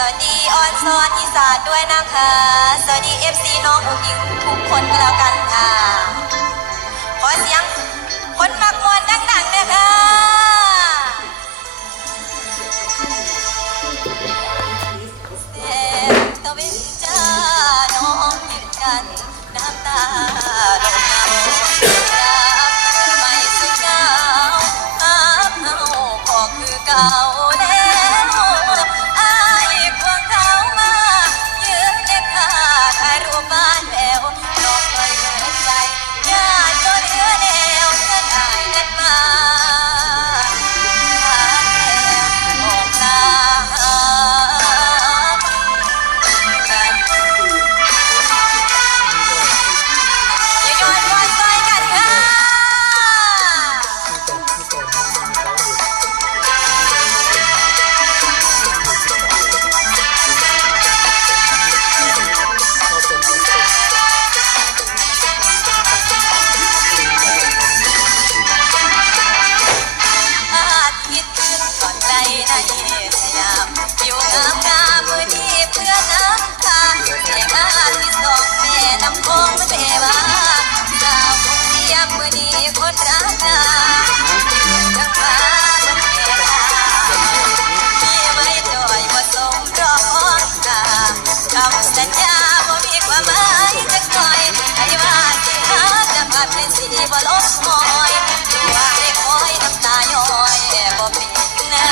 สวัสดีออนซอนอีสานด้วยนะคะ สวัสดีเอฟซีน้องอุ้งอิงทุกคนก็แล้วกันค่ะ ขอเสียงคนมากมาย บ่ลดมอยตัวได้คอยน้ำตาย้อยบ่เป็นแน่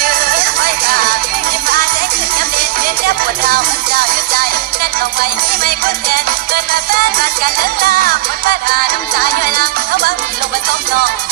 ยืนไว้กาบยิ้มฟ้าใจขึ้นยาเด่นเด่นเดีปวดเท้ามันเจ้าอยู่ใจน่นต้งไปที่ไม่คนแทนเกิดมาแฟนบ้านกันเลิกตาคนบ้านหาน้ำตาย้อยลังเขาบังลงมาซ้อมน้อง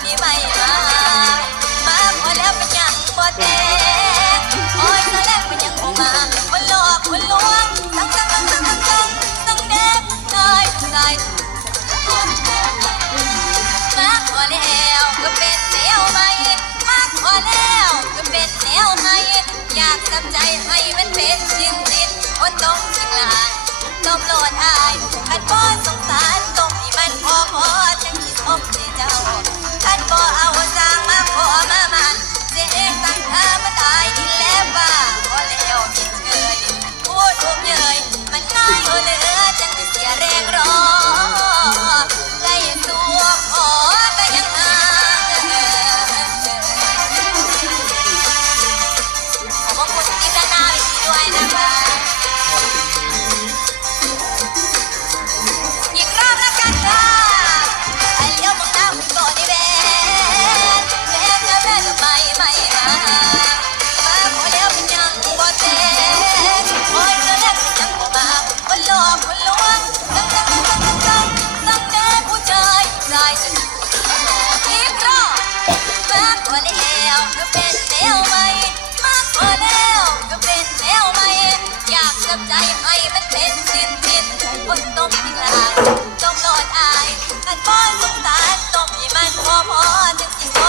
พี่ไม่ามลี้ยงบ่แต่โอ้ยแล้เป็นยงบ่มาคลอกคลัวงทั้งทั้งตายตายมาพอแล้วก็เป็นแนวใหม่มาพอแล้วก็เป็นแนวใหม่อยากทำใจให้มันเป็นจริง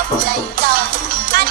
再来一个三